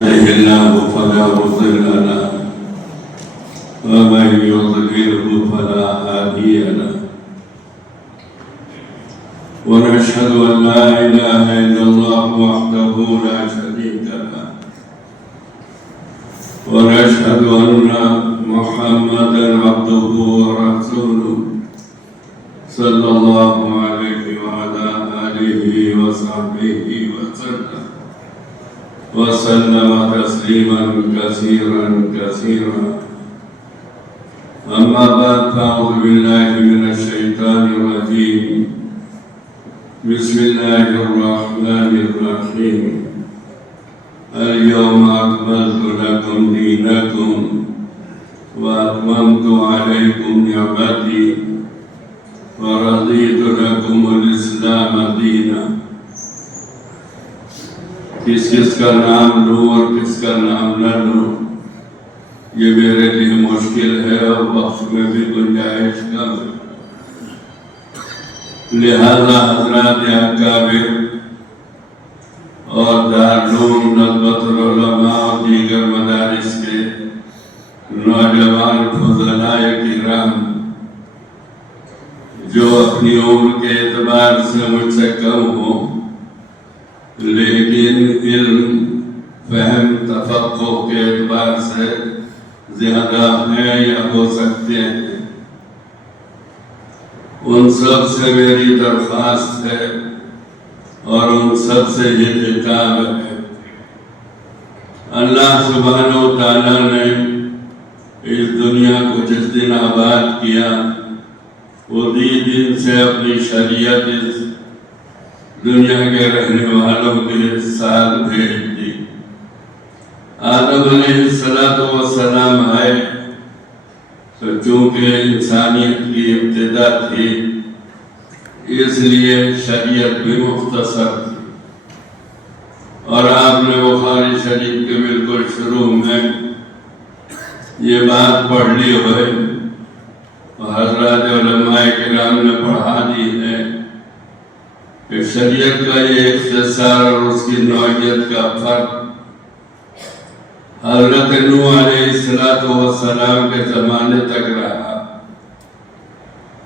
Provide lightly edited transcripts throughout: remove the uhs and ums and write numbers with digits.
الله فلا مضل له ومن يضلله فلا هادي له ونشهد أن لا إله إلا الله وحده لا شريك له ونشهد أن محمدا عبده ورسوله صلى الله عليه وعلى آله وصحبه وسلم تسليما كثيرا كثيرا. أما بعد فأعوذ بالله من الشيطان الرجيم. بسم الله الرحمن الرحيم. اليوم أكملت لكم دينكم وأتممت عليكم نعمتي ورضيت لكم الإسلام دينا. کس کس کا نام لوں اور کس کا نام نہ لوں یہ میرے لیے مشکل ہے اور وقت میں بھی گنجائش کم ہے. لہذا حضرات اکابر اور دارالعلوم ندوۃ العلماء اور دیگر مدارس کے نوجوان فضلاء کرام جو اپنی عمر کے اعتبار سے مجھ سے کم ہوں لیکن علم فہم تفقہ کے اعتبار سے زیادہ ہیں یا ہو سکتے ہیں، ان سب سے میری درخواست ہے اور ان سب سے یہ خطاب ہے. اللہ سبحانہ و تعالیٰ نے اس دنیا کو جس دن آباد کیا اسی دن سے اپنی شریعت اس دنیا کے رہنے والوں کے ساتھ بھیج دی. آدم علیہ السلام آئے تو چونکہ انسانیت کی ابتدا تھی اس لیے شریعت بھی مختصر تھی، اور آپ نے بخاری شریف کے بالکل شروع میں یہ بات پڑھ لی ہوئے اور حضرات علماء کرام نے پڑھا دی ہے کہ شریعت کا یہ اختصار اور اس کی نوعیت کا فرق حضرت نوح علیہ السلام کے زمانے تک رہا.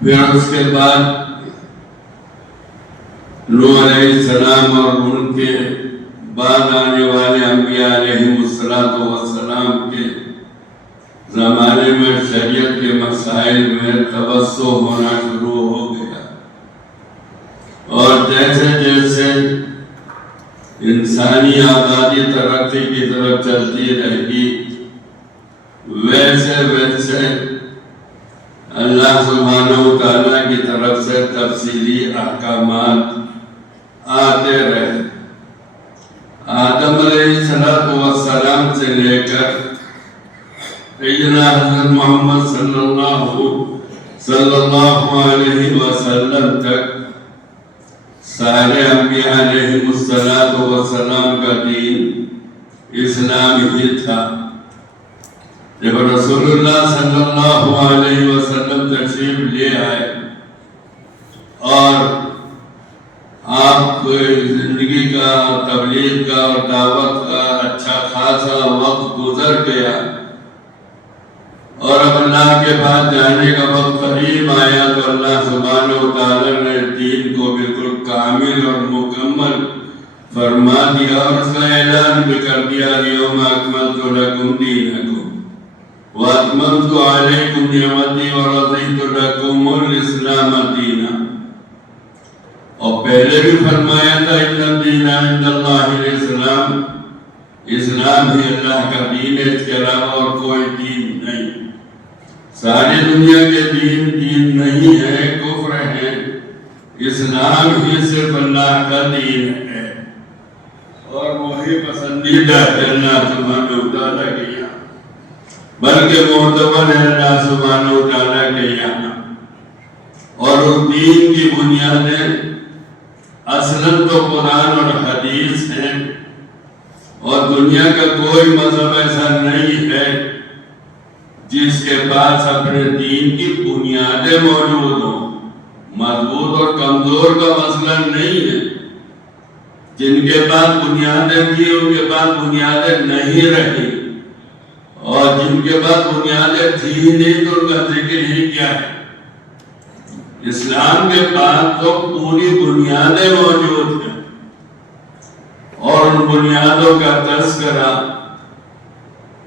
پھر اس کے بعد نوح علیہ السلام اور ان کے بعد آنے والے انبیاء علیہ السلام کے زمانے میں شریعت کے مسائل میں توسع ہونا شروع ہو گیا، اور جیسے جیسے انسانی آبادی ترقی کی طرف چلتی رہی ویسے ویسے اللہ سبحانہ و تعالیٰ کی طرف سے تفصیلی احکامات آتے رہے. آدم علیہ السلام سے لے کر سیدنا حضرت محمد صلی اللہ علیہ وسلم تک سارے انبیاء علیہ السلام کا دین اسلام ہی تھا. جب رسول اللہ صلی اللہ علیہ وسلم تشریف لے آئے اور آپ کو زندگی کا تبلیغ کا اور دعوت کا اچھا خاصا وقت گزر گیا اور اب اللہ کے بعد جانے کا وقت قریب آیا تو اللہ سبحانہ و تعالیٰ نے دین کو بالکل کامل اور مکمل فرما دیا اور اس کا اعلان بھی کر دیا اليوم اکملت لکم دینکم واتممت علیکم نعمتی ورضیت لکم الاسلام دینا. اور پہلے بھی فرمایا تھا ان الدین عند اللہ الاسلام، اسلام ہی اللہ کا دین ہے، اس کے علاوہ اور کوئی دین نہیں. ساری دنیا کے دین نہیں ہے، کفر ہے، اسلام ہی صرف اللہ کا دین ہے اور وہی پسندیدہ ہے اللہ سبحانہ و تعالیٰ کے یہاں، بلکہ معتبر ہے اللہ سبحانہ و تعالیٰ کے یہاں. اور اس دین کی بنیادیں اصلاً تو قرآن اور حدیث ہیں، اور دنیا کا کوئی مذہب ایسا نہیں ہے جس کے پاس اپنے دین کی بنیادیں موجود ہوں. مضبوط اور کمزور کا مسئلہ نہیں ہے، جن کے پاس بنیادیں تھی ان کے پاس بنیادیں نہیں رہی، اور جن کے پاس بنیادیں تھی ہی نہیں تو ان کا ذکر ہی کیا ہے۔ اسلام کے پاس تو پوری بنیادیں موجود ہیں، اور ان بنیادوں کا تذکرہ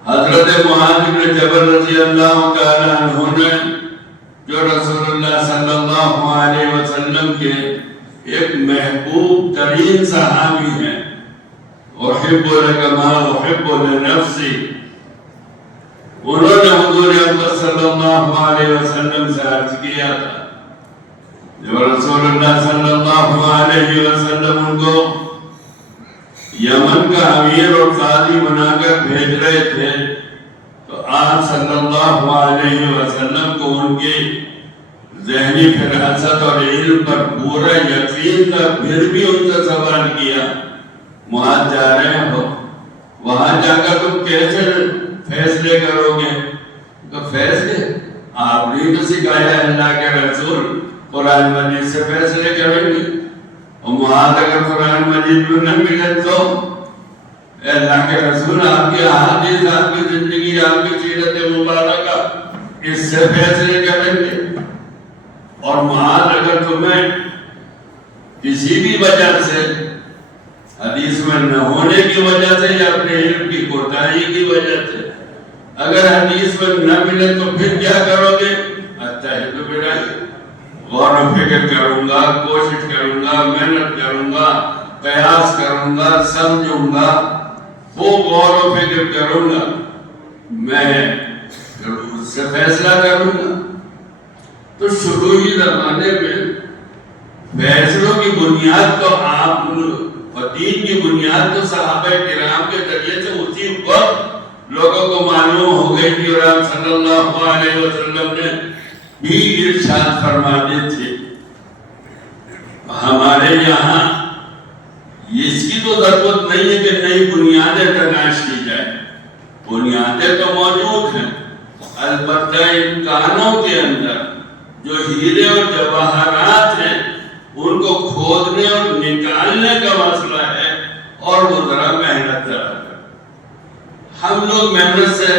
حضرت معاذ بن جبل رضی اللہ تعالیٰ عنہ نے، جو رسول اللہ صلی اللہ علیہ وسلم کے ایک محبوب ترین صحابی ہیں، احب لک ما احب لنفسی، انہوں نے حضور اکرم صلی اللہ علیہ وسلم سے عرض کیا تھا جب رسول اللہ صلی اللہ علیہ وسلم ان کو یمن کا امیر اور قاضی بنا کر بھیج رہے تھے، تو آپ صلی اللہ علیہ وسلم کو ان کی ذہنی فراست اور علم پر پورا یقین تھا، پھر بھی ان سے سوال کیا، وہاں جا رہے ہو، وہاں جا کر تم کیسے فیصلے کرو گے؟ تو فیصلے آپ نے تو سکھایا، اللہ کے رسول قرآن مجید سے فیصلے کریں گے، اور معاذ اگر قرآن مجید میں نہ ملے تو اللہ کے رسول آپ کی احادیث، آپ کی زندگی، آپ کی سیرت مبارکہ، اس سے فیصلے کریں گے۔ اور معاذ اگر تمہیں کسی بھی وجہ سے، حدیث میں نہ ہونے کی وجہ سے یا اپنے علم کی کوتاہی کی وجہ سے اگر حدیث میں نہ ملے تو پھر کیا کرو گے؟ اتحد بلائی، غور و فکر کروں گا، کوشش کروں گا، محنت کروں گا، قیاس کروں گا، سمجھوں گا، خوب غور و فکر کروں گا، میں اس سے فیصلہ کروں گا۔ تو شروعی زمانے میں فیصلوں کی بنیاد تو آپ، اور دین کی بنیاد تو صحابہ کرام کے ذریعے سے اسی وقت لوگوں کو معلوم ہو گئی تھی، اور آپ صلی اللہ علیہ وسلم نے بھی ارشاد فرماتے تھے۔ ہمارے یہاں اس کی تو ضرورت نہیں ہے کہ نئی بنیادیں تلاش کی جائے، بنیادیں تو موجود ہیں، البتہ ان کانوں کے اندر جو ہیرے اور جواہرات ہیں ان کو کھودنے اور نکالنے کا مسئلہ ہے، اور وہ ذرا محنت طرح ہے۔ ہم لوگ محنت سے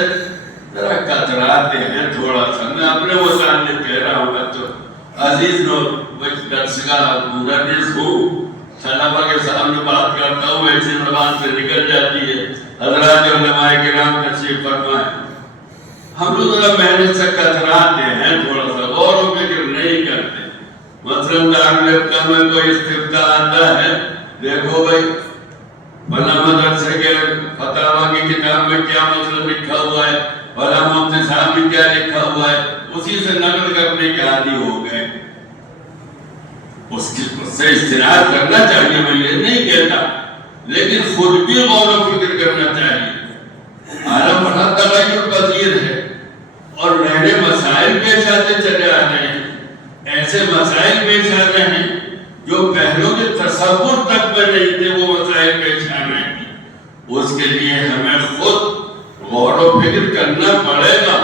ذرا کتراتے ہیں تھوڑا سا، میں اپنے متعلق کہہ رہا ہوں، تو عزیز لوگ درسگاہ مدرس ہوں، طلباء کے سامنے بات کرتا ہوں، ایسی زبان سے نکل جاتی ہے، حضرات علماء کرام تشریف فرمائیں، ہم لوگ ذرا محنت سے کتراتے ہیں تھوڑا سا، غور و فکر نہیں کرتے۔ مثلاً دارالفتہ میں کوئی استفتاء آتا ہے، دیکھو بھائی فلاں مدرسے کے فتاویٰ کی کتاب میں کیا مسئلہ لکھا ہوا ہے، فلاں مفتی صاحب میں کیا لکھا ہوا ہے، اسی سے نقل کرنے کے عادی ہو گئے۔ اس سے استناد کرنا چاہیے، میں یہ نہیں کہتا، لیکن خود بھی غور و فکر کرنا چاہیے۔ عالم بڑا تغیر پذیر ہے، اور نئے مسائل پیش آتے چلے آ رہے ہیں، ایسے مسائل پیش آ رہے ہیں جو پہلوں کے تصور تک میں نہیں تھے، وہ مسائل پیش آ رہے ہیں۔ اس کے لیے ہمیں خود غور و فکر کرنا پڑے گا۔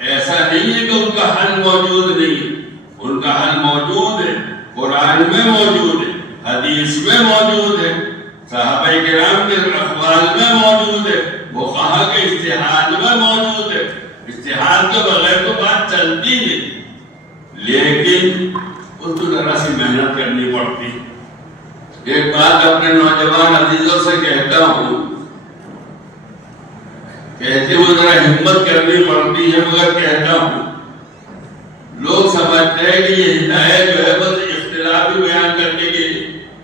ایسا نہیں ہے کہ ان کا حل موجود نہیں، ان کا حل موجود ہے، قرآن میں موجود ہے، حدیث میں موجود ہے، صحابہ کرام کے اقوال میں موجود ہے، فقہا کے اجتہاد میں موجود ہے۔ اجتہاد کے بغیر تو بات چلتی نہیں، لیکن اس کو ذرا سی محنت کرنی پڑتی۔ ایک بات اپنے نوجوان عزیزوں سے کہتا ہوں، کہتے ہوئے ذرا ہمت کرنی پڑتی ہے، مگر کہتا ہوں، لوگ سمجھتے ہیں کہ یہ ہدایت جو ہے بس اختلافی بیان کرنے کی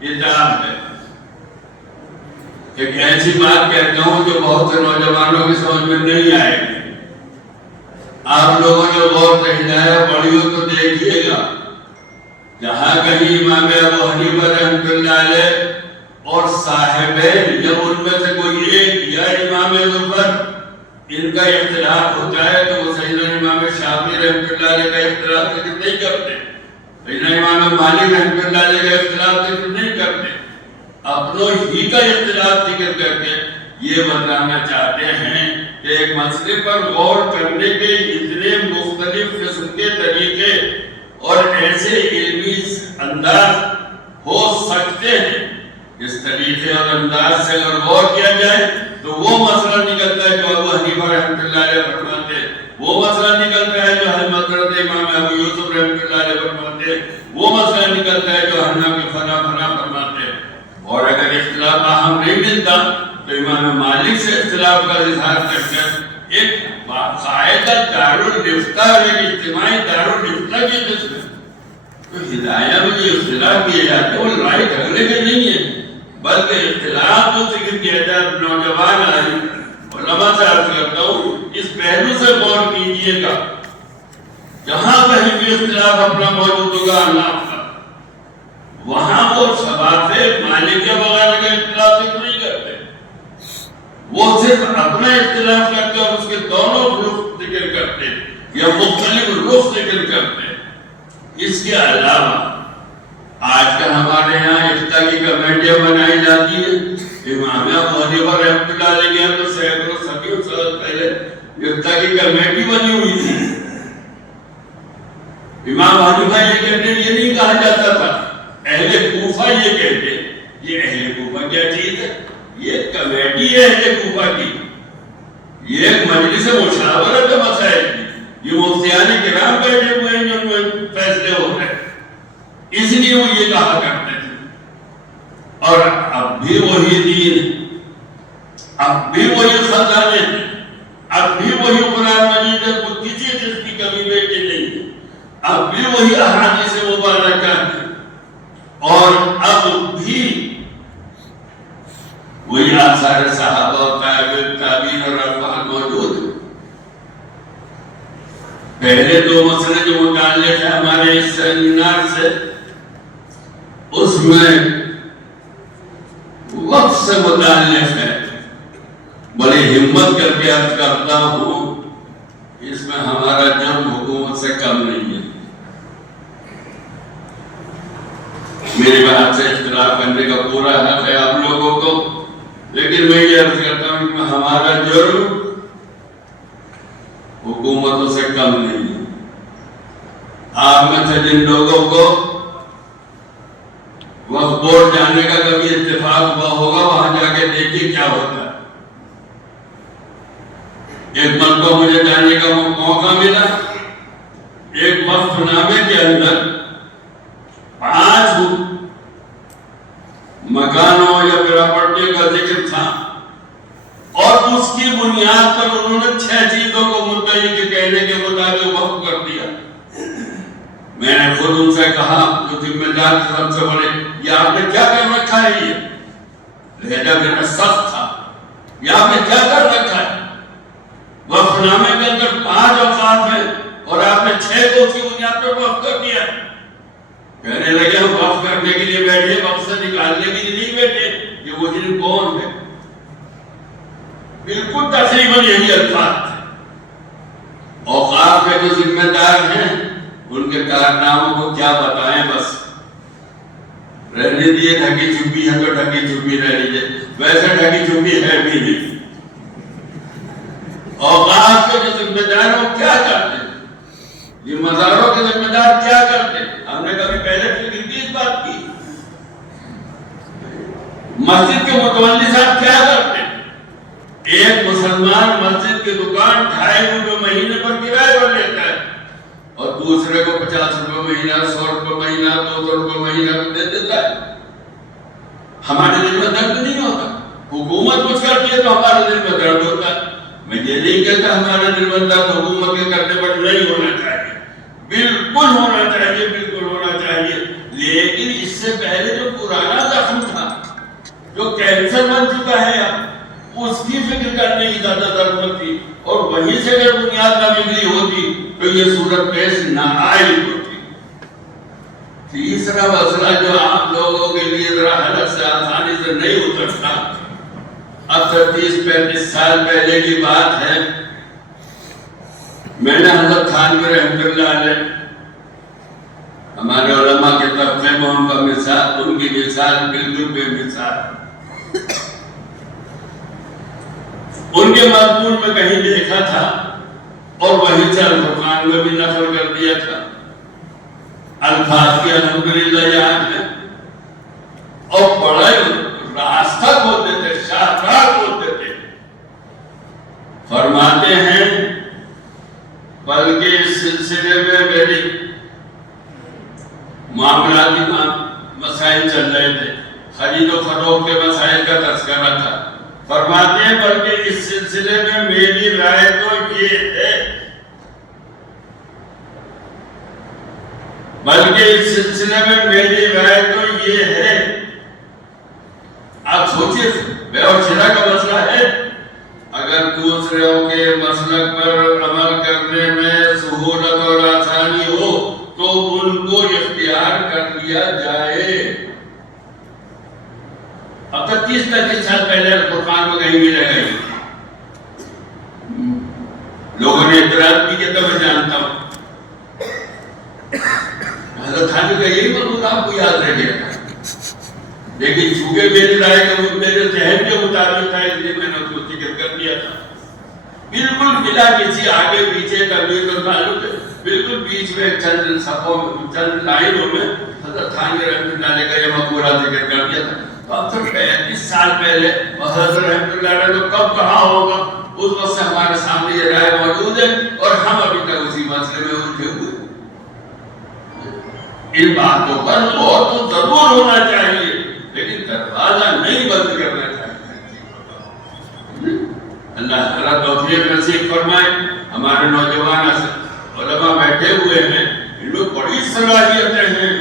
کتاب ہے۔ ایک ایسی بات کہتا ہوں جو بہت سے نوجوانوں کی سمجھ میں نہیں آئے گی۔ آپ لوگوں نے غور سے ہدایت پڑھی ہو تو دیکھیے گا، جہاں کہیں امام ابو حنیفہ رحمۃ اللہ علیہ اور صاحبین یا ان میں سے کوئی ایک یا امام ظفر ان کا اختلاف ہوتا ہے تو وہ سیدنا امام شافعی رحمۃ اللہ علیہ کا اختلاف ذکر نہیں کرتے، سیدنا امام مالک رحمۃ اللہ علیہ کا اختلاف ذکر نہیں کرتے، اپنوں ہی کا اختلاف ذکر کر کے یہ بتانا چاہتے ہیں کہ ایک مسئلے پر غور کرنے کے اتنے مختلف قسم کے طریقے اور ایسے علمی انداز ہو سکتے ہیں اس طریقے اور انداز سے اگر غور کیا جائے تو وہ مسئلہ نکلتا ہے جو ابو حنیفہ رحمۃ اللہ علیہ فرماتے ہیں، وہ مسئلہ نکلتا ہے جو حضرت امام ابو یوسف رحمۃ اللہ علیہ فرماتے ہیں، وہ مسئلہ نکلتا ہے جو حنفی فنا فرماتے ہیں۔ اور اگر اختلاف اہم نہیں ملتا تو امام مالک سے اختلاف کا اظہار کر کر ایک باقاعدہ دارالفتہ اور ایک اجتماعی دارالفتہ کی قسم ہے۔ تو ہدایہ میں یہ اختلاف کیے جاتے ہیں وہ لڑائی جھگڑے کے نہیں ہے، بلکہ اختلاف جو ذکر کیا جائے نوجوان علماء سے عرض کرتا ہوں اس پہلو سے غور کیجئے گا، جہاں کہیں بھی اختلاف اپنا موجود ہوگا اللہ کا، وہاں وہ شباب مالک کے بغیر کا اختلاف ذکر نہیں کرتے، وہ صرف اپنا اختلاف کرتے اور اس کے دونوں رخ ذکر کرتے یا مختلف رخ ذکر کرتے۔ اس کے علاوہ آج کل ہمارے یہاں افتاء کی کمیٹیاں بنائی جاتی ہیں، امام ابو حنیفہ رحمۃ اللہ علیہ کے تو سینکڑوں صدیوں سال پہلے افتاء کی کمیٹی بنی ہوئی تھی۔ امام حنیفہ یہ کہتے ہیں، یہ نہیں کہا جاتا تھا، اہل کوفہ یہ کہتے ہیں۔ یہ اہل کوفہ کیا چیز ہے؟ یہ کمیٹی ہے اہل کوفہ کی، یہ ایک مجلس مشاورت مسائل کی، یہ مفتیان کرام بیٹھے ہوئے ہیں جن میں فیصلے ہو رہے ہیں، اس لیے وہ یہ کہا کرتے تھے۔ اور اب بھی وہی دین، اب بھی وہی خزانے ہیں، اب بھی وہی قرآن مجید ہے، وہ کسی چیز کی کمی بیٹی نہیں ہے، اب بھی وہی احادیث مبارکہ ہیں، اور اب بھی وہی آثار صحابہ اور تابعین اور الفاظ موجود ہیں۔ پہلے دو مسئلے جو متعلق ہے ہمارے اس سیمینار سے، اس میں وقت سے متعلق ہے، بڑی ہمت کر کے عرض کرتا ہوں، اس میں ہمارا جرم حکومت سے کم نہیں ہے۔ میری بات سے اختلاف کرنے کا پورا حق ہے آپ لوگوں کو، لیکن میں یہ عرض کرتا ہوں کہ ہمارا جرم حکومتوں سے کم نہیں ہے۔ آپ میں سے جن لوگوں کو وقت بورڈ جانے کا کبھی اتفاق ہوا ہوگا، وہاں جا کے دیکھیے کیا ہوتا ہے۔ ایک مرتبہ مجھے جانے کا موقع ملا، ایک وقف نامے کے اندر 5 مکانوں یا پراپرٹی کا ذکر تھا، اور اس کی بنیاد پر انہوں نے 6 چیزوں کو مدعی کے کہنے کے مطابق وقف کر دیا۔ میں نے خود ان سے کہا جو ذمہ دار سب سے بڑے، یہ آپ نے کیا کر رکھا ہے؟ یہ لہجہ میرا سخت تھا، یہ آپ نے کیا کر رکھا ہے؟ وقف نامے کے اندر 5 اوقاف ہیں اور آپ نے 6 کو اس کی بنیاد پر وقف کر دیا۔ کہنے لگے ہم وقف کرنے کے لیے بیٹھے، وقف سے نکالنے کے لیے نہیں بیٹھے۔ یہ مجرم کون ہے؟ بالکل تقریباً یہی الفاظ تھے۔ اوقاف کے جو ذمہ دار ہیں ان کے کارناموں کو کیا بتائیں، بس رہنے دیے، ڈھکی چھپی ہے تو ڈھکی چھپی رہ لیجیے، ویسے ڈھکی چھپی ہے بھی نہیں۔ اوقاف کے جو ذمہ دار ہیں وہ کیا کرتے ہیں؟ یہ مزاروں کے ذمہ دار کیا کرتے ہیں؟ ہم نے کبھی پہلے فکر کی اس بات کی؟ مسجد کے متولی صاحب کیا کرتے ہیں؟ ایک مسلمان مسجد کی دکان 2.5 روپے مہینے پر کرایہ پر لیتا ہے اور دوسرے کو 50 روپے مہینہ، 100 روپے مہینہ، 200 روپے مہینہ دے دیتا ہے۔ ہمارے دل میں درد نہیں ہوتا؟ حکومت کچھ کرتی ہے تو ہمارے دل میں درد ہوتا ہے۔ میں یہ نہیں کہتا ہمارے دل میں درد حکومت کے کرنے پر نہیں ہونا چاہیے، بالکل ہونا چاہیے، بالکل ہونا چاہیے، لیکن اس سے پہلے جو پرانا زخم تھا، جو کینسر بن چکا ہے اب، اس کی فکر کرنے کی زیادہ ضرورت تھی، اور وہیں سے اگر بنیاد نہ نکلی ہوتی تو یہ صورت پیش نہ آئی ہوتی۔ تیسرا مسئلہ جو آپ لوگوں کے لیے ذرا حلق سے آسانی سے نہیں اترتا، اب سے 30-35 سال پہلے کی بات ہے، میں نے حضرت تھانوی رحمۃ اللہ علیہ، ہمارے علماء کے طبقے میں ان کا مثال، ان کی مثال بالکل بے مثال، ان کے مضمون میں کہیں دیکھا تھا اور وہیں سے الفرقان میں بھی نقل کر دیا تھا۔ الفاظ کی الحمدللہ یاد ہے، اور بڑا فرماتے ہیں بلکہ اس سلسلے میں میری معاملاتی مسائل چل رہے تھے، خرید و فروخت کے مسائل کا تذکرہ تھا. فرماتے ہیں بلکہ اس سلسلے میں میری رائے تو یہ ہے، بلکہ اس سلسلے میں میری رائے تو یہ ہے. آپ سوچئے بے اور شرح کا مسئلہ ہے، اگر دوسروں کے مسلک پر عمل کرنے میں سہولت اور آسانی ہو تو ان کو اختیار کر لیا جائے. اب تک 30-35 سال پہلے قرآن میں کہیں بھی رہ گئی، لوگوں نے اعتراض بھی کیا تھا، میں جانتا ہوں. حضرت خان کا یہی مضمون آپ کو یاد رہ گیا تھا، لیکن چونکہ میری رائے کا میرے ذہن کے مطابق تھا اس لیے میں نے اس کو ذکر کر دیا تھا. بالکل بلا کسی آگے پیچھے تبلیغ اور تعلق ہے، بالکل بیچ میں چند صفوں چند لائنوں میں حضرت خان رحمۃ اللہ علیہ کا یہ مقولہ ذکر کر دیا تھا. تو اب تک 35 سال پہلے حضرت رحمۃ اللہ علیہ تو کب کہا ہوگا، اس وقت سے ہمارے سامنے یہ رائے موجود ہے اور ہم ابھی تک اسی مسئلے میں الجھے ہوئے. ان باتوں پر غور تو ضرور ہونا چاہیے، لیکن دروازہ نہیں بند کرنا چاہیے. اللہ تعالیٰ توفیق نصیب فرمائے. ہمارے نوجوان علماء بیٹھے ہوئے ہیں، ان میں بڑی صلاحیتیں ہیں،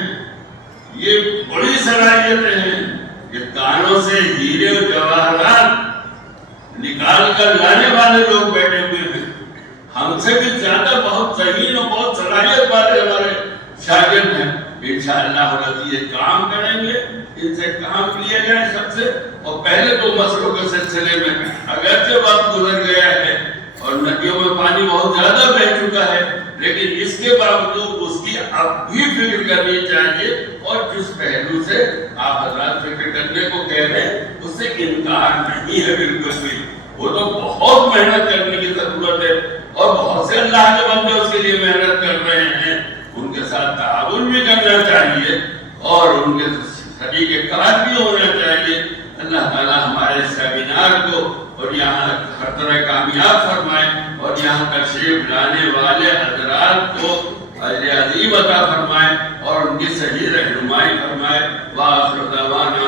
یہ بڑی صلاحیتیں ہیں کہ کانوں سے ہیرے و جواہرات نکال کر لانے والے لوگ بیٹھے ہوئے ہیں. ہم سے بھی زیادہ بہت ذہین اور بہت صلاحیت والے ہمارے شاگرد ہیں. انشاءاللہ یہ کام کریں گے، ان سے کام لیا جائے سب سے. اور پہلے تو مسئلوں کے سلسلے میں اگرچہ وقت گزر گیا ہے اور ندیوں میں پانی بہت زیادہ بہہ چکا ہے، لیکن اس کے باوجود اس کی اب بھی فکر کرنی چاہیے. اور جس پہلو سے آپ حضرات فکر کرنے کو کہہ رہے ہیں اس سے انکار نہیں ہے بالکل بھی. وہ تو بہت محنت کرنے کی ضرورت ہے اور بہت سے اللہ کے بندے اس کے لیے محنت کر رہے ہیں. ان کے ساتھ تعاون بھی کرنا چاہیے اور ان کے شریک کار بھی ہونا چاہیے. اللہ تعالی ہمارے سیمینار کو اور یہاں ہر طرح کامیاب فرمائے اور یہاں تشریف لانے والے حضرات کو اجر عظیم عطا فرمائے اور ان کی صحیح رہنمائی فرمائے. وآخر دعوانا